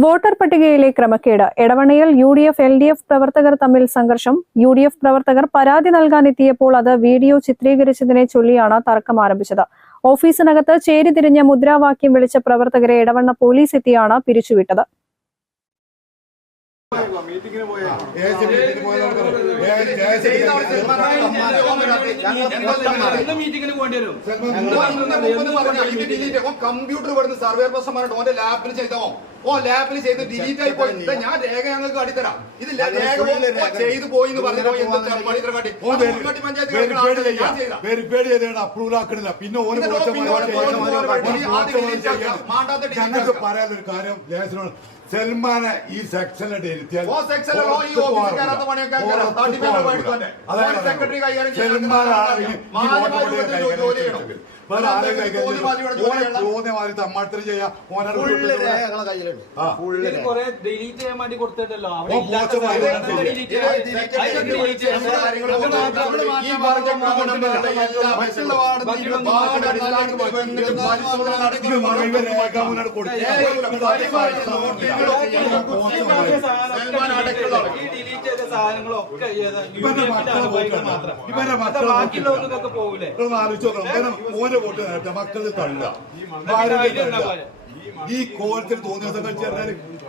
Voter പട്ടികയിലെ ക്രമക്കേട്. എടവണയിൽ U D F L D F പ്രവർത്തകർ തമ്മിൽ സംഘർഷം. യു ഡി എഫ് പ്രവർത്തകർ പരാതി നൽകാനെത്തിയപ്പോൾ അത് വീഡിയോ ചിത്രീകരിച്ചതിനെ ചൊല്ലിയാണ് തർക്കം ആരംഭിച്ചത്. ഓഫീസിനകത്ത് ചേരിതിരിഞ്ഞ മുദ്രാവാക്യം വിളിച്ച പ്രവർത്തകരെ എടവണ്ണ പോലീസ് എത്തിയാണ് പിരിച്ചുവിട്ടത്. മീറ്റിംഗിന് വരും കമ്പ്യൂട്ടർ ഇവിടുന്ന് സർവേ പ്രശ്നമായിട്ട് ഓന്റെ ലാപ്പിൽ ചെയ്തോ ഓ ലാപ്പിൽ ചെയ്ത് ഡിലീറ്റ് ആയി പോയി ഞാൻ രേഖ ഞങ്ങൾക്ക് കാട്ടിത്തരാം ഇത് രേഖ ചെയ്തു പോയി എന്ന് പറഞ്ഞു എന്താ പണി ഇത്ര കാട്ടി പഞ്ചായത്ത് കിടക്കുന്ന ആളുകളെ ഞാൻ ചെയ്താ. വെരിഫൈഡ് ചെയ്തേണ്ട അപ്രൂവൽ ആക്കണില്ല പിന്നെ ഞങ്ങൾക്ക് പറയാനൊരു കാര്യം ലേശനോട് സൽമാനെ ഈ സെക്ഷനിൽ ഇരുത്തിയാൽ സെക്രട്ടറി കൈകാര്യം തോന്നിയമാതിരി തമ്മാട്ടം ചെയ്യാ. ഫുള്ള് ഡിലീറ്റ് ചെയ്യാൻ വേണ്ടി കൊടുത്തിട്ടല്ലോ കൊടുത്തു ഇവന്റെ അത് മക്കളെ ബാക്കിയുള്ളവർക്കൊക്കെ പോകൂലേ? ഓന്റെ വോട്ട് നേരത്തെ മക്കൾ തള്ള അതിന് ഭാര്യനെ അതിനെന്താ തള്ള പോലെ? ഈ കോലത്തിൽ തോന്നിയ ദിവസം കളിച്ചു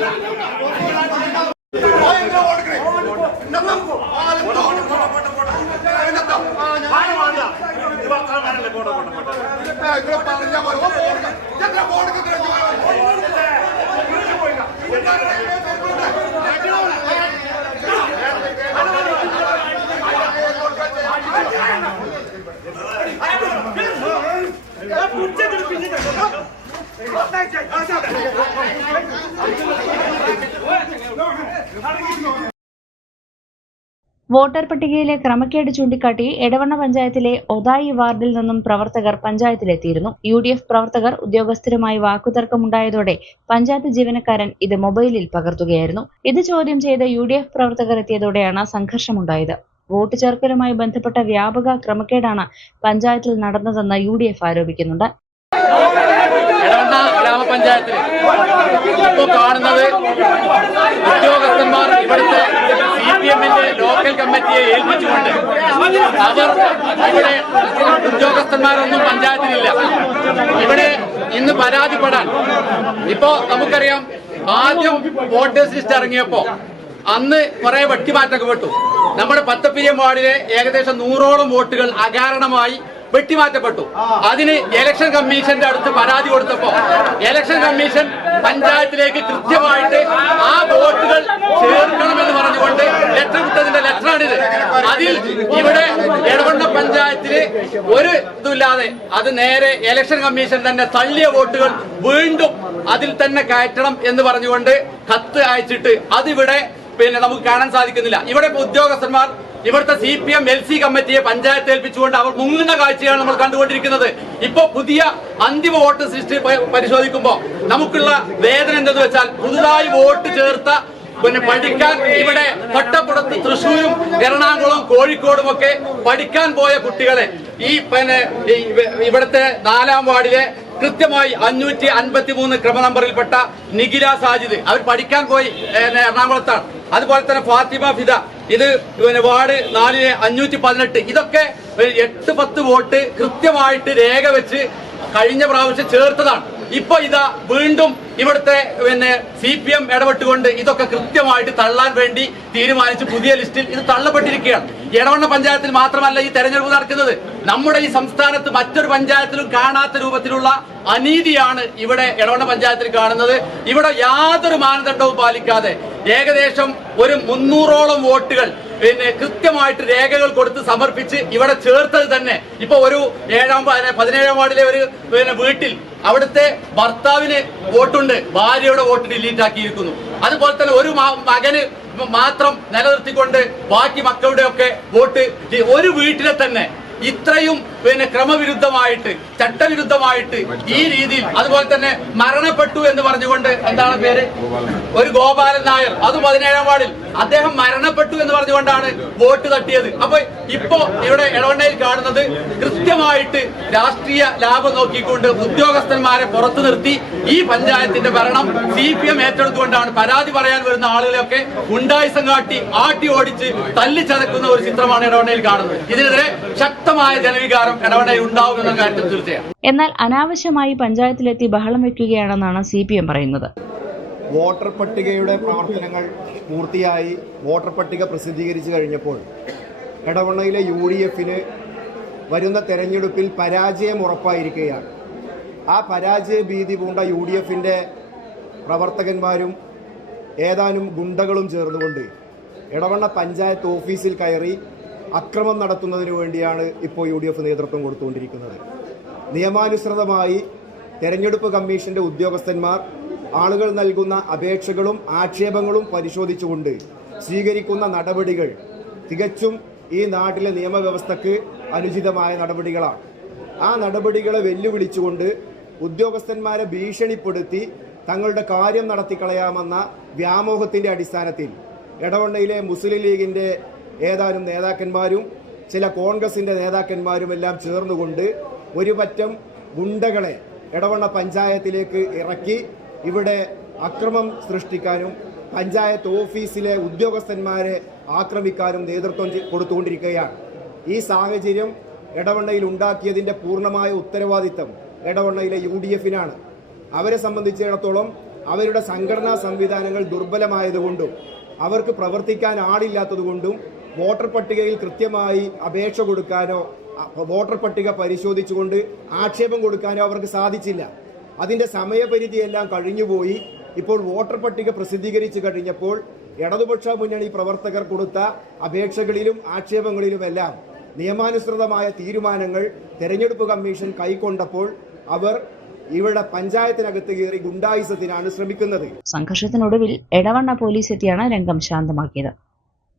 Yeah. വോട്ടർ പട്ടികയിലെ ക്രമക്കേട് ചൂണ്ടിക്കാട്ടി എടവണ്ണ പഞ്ചായത്തിലെ ഒതായി വാർഡിൽ നിന്നും പ്രവർത്തകർ പഞ്ചായത്തിലെത്തിയിരുന്നു. യു ഡി എഫ് പ്രവർത്തകർ ഉദ്യോഗസ്ഥരുമായി വാക്കുതർക്കമുണ്ടായതോടെ പഞ്ചായത്ത് ജീവനക്കാരൻ ഇത് മൊബൈലിൽ പകർത്തുകയായിരുന്നു. ഇത് ചോദ്യം ചെയ്ത് യു ഡി എഫ് പ്രവർത്തകർ എത്തിയതോടെയാണ് സംഘർഷമുണ്ടായത്. വോട്ട് ചേർക്കലുമായി ബന്ധപ്പെട്ട വ്യാപക ക്രമക്കേടാണ് പഞ്ചായത്തിൽ നടന്നതെന്ന് യു ഡി എഫ് ആരോപിക്കുന്നുണ്ട് ഗ്രാമപഞ്ചായത്തിൽ ഇപ്പോൾ കാണുന്നത് ഉദ്യോഗസ്ഥന്മാർ ഇവിടുത്തെ ലോക്കൽ കമ്മിറ്റിയെ ഏൽപ്പിച്ചുകൊണ്ട് അവർ ഇവിടെ ഉദ്യോഗസ്ഥന്മാരൊന്നും പഞ്ചായത്തിലില്ല ഇവിടെ ഇന്ന് പരാതിപ്പെടാൻ ഇപ്പോ നമുക്കറിയാം ആദ്യം വോട്ടേഴ്സ് ലിസ്റ്റ് ഇറങ്ങിയപ്പോ അന്ന് കുറെ വെട്ടിമാറ്റൊക്കെ പെട്ടു. നമ്മുടെ പത്തപ്പിരിയം വാർഡിലെ ഏകദേശം നൂറോളം വോട്ടുകൾ അകാരണമായി വെട്ടിമാറ്റപ്പെട്ടു. അതിന് ഇലക്ഷൻ കമ്മീഷന്റെ അടുത്ത് പരാതി കൊടുത്തപ്പോ ഇലക്ഷൻ കമ്മീഷൻ പഞ്ചായത്തിലേക്ക് കൃത്യമായിട്ട് ആ വോട്ടുകൾ ചേർക്കണമെന്ന് പറഞ്ഞുകൊണ്ട് ലെറ്റർ വിട്ടതിന്റെ ലെറ്ററാണിത് അതിൽ ഇവിടെ എടവണ്ണ പഞ്ചായത്തിൽ ഒരു ഇതുമില്ലാതെ അത് നേരെ ഇലക്ഷൻ കമ്മീഷൻ തന്നെ തള്ളിയ വോട്ടുകൾ വീണ്ടും അതിൽ തന്നെ കയറ്റണം എന്ന് പറഞ്ഞുകൊണ്ട് കത്ത് അയച്ചിട്ട് അതിവിടെ പിന്നെ നമുക്ക് കാണാൻ സാധിക്കുന്നില്ല. ഇവിടെ ഉദ്യോഗസ്ഥന്മാർ ഇവിടുത്തെ C P M L C കമ്മിറ്റിയെ പഞ്ചായത്ത് ഏൽപ്പിച്ചുകൊണ്ട് അവർ മുങ്ങുന്ന കാഴ്ചയാണ് നമ്മൾ കണ്ടുകൊണ്ടിരിക്കുന്നത്. ഇപ്പോ പുതിയ അന്തിമ വോട്ട് സൃഷ്ടി പരിശോധിക്കുമ്പോൾ നമുക്കുള്ള വേദന എന്തെന്ന് വെച്ചാൽ പുതുതായി വോട്ട് ചേർത്ത പിന്നെ പഠിക്കാൻ ഇവിടെ തൊട്ടപ്പുറത്ത് തൃശ്ശൂരും എറണാകുളം കോഴിക്കോടും ഒക്കെ പഠിക്കാൻ പോയ കുട്ടികളെ ഈ പിന്നെ ഇവിടുത്തെ നാലാം വാർഡിലെ കൃത്യമായി അഞ്ഞൂറ്റി അൻപത്തി മൂന്ന് ക്രമ നമ്പറിൽപ്പെട്ട നിഖില സാജിദ്. അവർ പഠിക്കാൻ പോയി എറണാകുളത്താണ്. അതുപോലെ തന്നെ ഫാത്തിമ ഫിദ. ഇത് പിന്നെ വാർഡ് നാലിലെ അഞ്ഞൂറ്റി പതിനെട്ട്. ഇതൊക്കെ എട്ട് പത്ത് വോട്ട് കൃത്യമായിട്ട് രേഖ വെച്ച് കഴിഞ്ഞ പ്രാവശ്യം ചേർത്തതാണ്. ഇപ്പൊ ഇതാ വീണ്ടും ഇവിടുത്തെ പിന്നെ സി പി എം ഇടപെട്ടുകൊണ്ട് ഇതൊക്കെ കൃത്യമായിട്ട് തള്ളാൻ വേണ്ടി തീരുമാനിച്ച് പുതിയ ലിസ്റ്റിൽ ഇത് തള്ളപ്പെട്ടിരിക്കുകയാണ്. എടവണ്ണ പഞ്ചായത്തിൽ മാത്രമല്ല ഈ തെരഞ്ഞെടുപ്പ് നടക്കുന്നത്. നമ്മുടെ ഈ സംസ്ഥാനത്ത് മറ്റൊരു പഞ്ചായത്തിലും കാണാത്ത രൂപത്തിലുള്ള അനീതിയാണ് ഇവിടെ എടവണ്ണ പഞ്ചായത്തിൽ കാണുന്നത്. ഇവിടെ യാതൊരു മാനദണ്ഡവും പാലിക്കാതെ ഏകദേശം ഒരു മുന്നൂറോളം വോട്ടുകൾ പിന്നെ കൃത്യമായിട്ട് രേഖകൾ കൊടുത്ത് സമർപ്പിച്ച് ഇവിടെ ചേർത്തത് തന്നെ. ഇപ്പൊ ഒരു ഏഴാം പതിനേഴാം വാർഡിലെ ഒരു പിന്നെ വീട്ടിൽ അവിടുത്തെ ഭർത്താവിന് വോട്ടുണ്ട്. ഭാര്യയുടെ വോട്ട് ഡിലീറ്റ് ആക്കിയിരിക്കുന്നു അതുപോലെ തന്നെ ഒരു മകന് മാത്രം നിലനിർത്തിക്കൊണ്ട് ബാക്കി മക്കളുടെ ഒക്കെ വോട്ട് ഒരു വീട്ടിലെ തന്നെ ഇത്രയും പിന്നെ ക്രമവിരുദ്ധമായിട്ട് ചട്ടവിരുദ്ധമായിട്ട് ഈ രീതിയിൽ അതുപോലെ തന്നെ മരണപ്പെട്ടു എന്ന് പറഞ്ഞുകൊണ്ട് എന്താണ് പേര്? ഒരു ഗോപാലൻ നായർ. അത് പതിനേഴാം വാർഡിൽ അദ്ദേഹം മരണപ്പെട്ടു എന്ന് പറഞ്ഞുകൊണ്ടാണ് വോട്ട് തട്ടിയത്. അപ്പൊ ഇപ്പോ ഇവിടെ ഇടവണ്ണയിൽ കാണുന്നത് കൃത്യമായിട്ട് രാഷ്ട്രീയ ലാഭം നോക്കിക്കൊണ്ട് ഉദ്യോഗസ്ഥന്മാരെ പുറത്തു നിർത്തി ഈ പഞ്ചായത്തിന്റെ ഭരണം സി പി എം ഏറ്റെടുത്തുകൊണ്ടാണ് പരാതി പറയാൻ വരുന്ന ആളുകളെയൊക്കെ ഉണ്ടായിസം കാട്ടി ആട്ടി ഓടിച്ച് തല്ലിച്ചതക്കുന്ന ഒരു ചിത്രമാണ് ഇടവണ്ണയിൽ കാണുന്നത്. ഇതിനെതിരെ ശക്തമായ ജനവികാരം ഇടപെടൽ ഉണ്ടാവും എന്ന കാര്യത്തിൽ തീർച്ചയാണ് എന്നാൽ അനാവശ്യമായി പഞ്ചായത്തിലെത്തി ബഹളം വെക്കുകയാണെന്നാണ് സി പി എം പറയുന്നത്. വോട്ടർ പട്ടികയുടെ പ്രവർത്തനങ്ങൾ പൂർത്തിയായി വോട്ടർ പട്ടിക പ്രസിദ്ധീകരിച്ചു കഴിഞ്ഞപ്പോൾ എടവണ്ണയിലെ യു ഡി എഫിന് വരുന്ന തെരഞ്ഞെടുപ്പിൽ പരാജയം ഉറപ്പായിരിക്കുകയാണ്. ആ പരാജയ ഭീതി പൂണ്ട യു ഡി എഫിന്റെ പ്രവർത്തകന്മാരും ഏതാനും ഗുണ്ടകളും ചേർന്നുകൊണ്ട് എടവണ്ണ പഞ്ചായത്ത് ഓഫീസിൽ കയറി അക്രമം നടത്തുന്നതിന് വേണ്ടിയാണ് ഇപ്പോൾ യു ഡി എഫ് നേതൃത്വം കൊടുത്തുകൊണ്ടിരിക്കുന്നത്. നിയമാനുസൃതമായി തെരഞ്ഞെടുപ്പ് കമ്മീഷന്റെ ഉദ്യോഗസ്ഥന്മാർ ആളുകൾ നൽകുന്ന അപേക്ഷകളും ആക്ഷേപങ്ങളും പരിശോധിച്ചുകൊണ്ട് സ്വീകരിക്കുന്ന നടപടികൾ തികച്ചും ഈ നാട്ടിലെ നിയമവ്യവസ്ഥക്ക് അനുചിതമായ നടപടികളാണ്. ആ നടപടികളെ വെല്ലുവിളിച്ചുകൊണ്ട് ഉദ്യോഗസ്ഥന്മാരെ ഭീഷണിപ്പെടുത്തി തങ്ങളുടെ കാര്യം നടത്തിക്കളയാമെന്ന വ്യാമോഹത്തിന്റെ അടിസ്ഥാനത്തിൽ എടവണ്ണയിലെ മുസ്ലിം ലീഗിന്റെ ഏതാനും നേതാക്കന്മാരും ചില കോൺഗ്രസിന്റെ നേതാക്കന്മാരും എല്ലാം ചേർന്നുകൊണ്ട് ഒരു പറ്റം ഗുണ്ടകളെ എടവണ്ണ പഞ്ചായത്തിലേക്ക് ഇറക്കി ഇവിടെ അക്രമം സൃഷ്ടിക്കാനും പഞ്ചായത്ത് ഓഫീസിലെ ഉദ്യോഗസ്ഥന്മാരെ ആക്രമിക്കാനും നേതൃത്വം കൊടുത്തുകൊണ്ടിരിക്കുകയാണ്. ഈ സാഹചര്യം എടവണ്ണയിൽ ഉണ്ടാക്കിയതിന്റെ പൂർണമായ ഉത്തരവാദിത്തം എടവണ്ണയിലെ യു ഡി എഫിനാണ് അവരെ സംബന്ധിച്ചിടത്തോളം അവരുടെ സംഘടനാ സംവിധാനങ്ങൾ ദുർബലമായതുകൊണ്ടും അവർക്ക് പ്രവർത്തിക്കാൻ ആളില്ലാത്തതുകൊണ്ടും വോട്ടർ പട്ടികയിൽ കൃത്യമായി അപേക്ഷ കൊടുക്കാനോ വോട്ടർ പട്ടിക പരിശോധിച്ചുകൊണ്ട് ആക്ഷേപം കൊടുക്കാനോ അവർക്ക് സാധിച്ചില്ല. അതിന്റെ സമയപരിധിയെല്ലാം കഴിഞ്ഞുപോയി. ഇപ്പോൾ വോട്ടർ പട്ടിക പ്രസിദ്ധീകരിച്ചു കഴിഞ്ഞപ്പോൾ ഇടതുപക്ഷ മുന്നണി പ്രവർത്തകർ കൊടുത്ത അപേക്ഷകളിലും ആക്ഷേപങ്ങളിലുമെല്ലാം നിയമാനുസൃതമായ തീരുമാനങ്ങൾ തെരഞ്ഞെടുപ്പ് കമ്മീഷൻ കൈക്കൊണ്ടപ്പോൾ അവർ ഇവിടെ പഞ്ചായത്തിനകത്ത് കയറി ഗുണ്ടായുസത്തിനാണ് ശ്രമിക്കുന്നത്. സംഘർഷത്തിനൊടുവിൽ എടവണ്ണ പോലീസ് എത്തിയാണ് രംഗം ശാന്തമാക്കിയത്.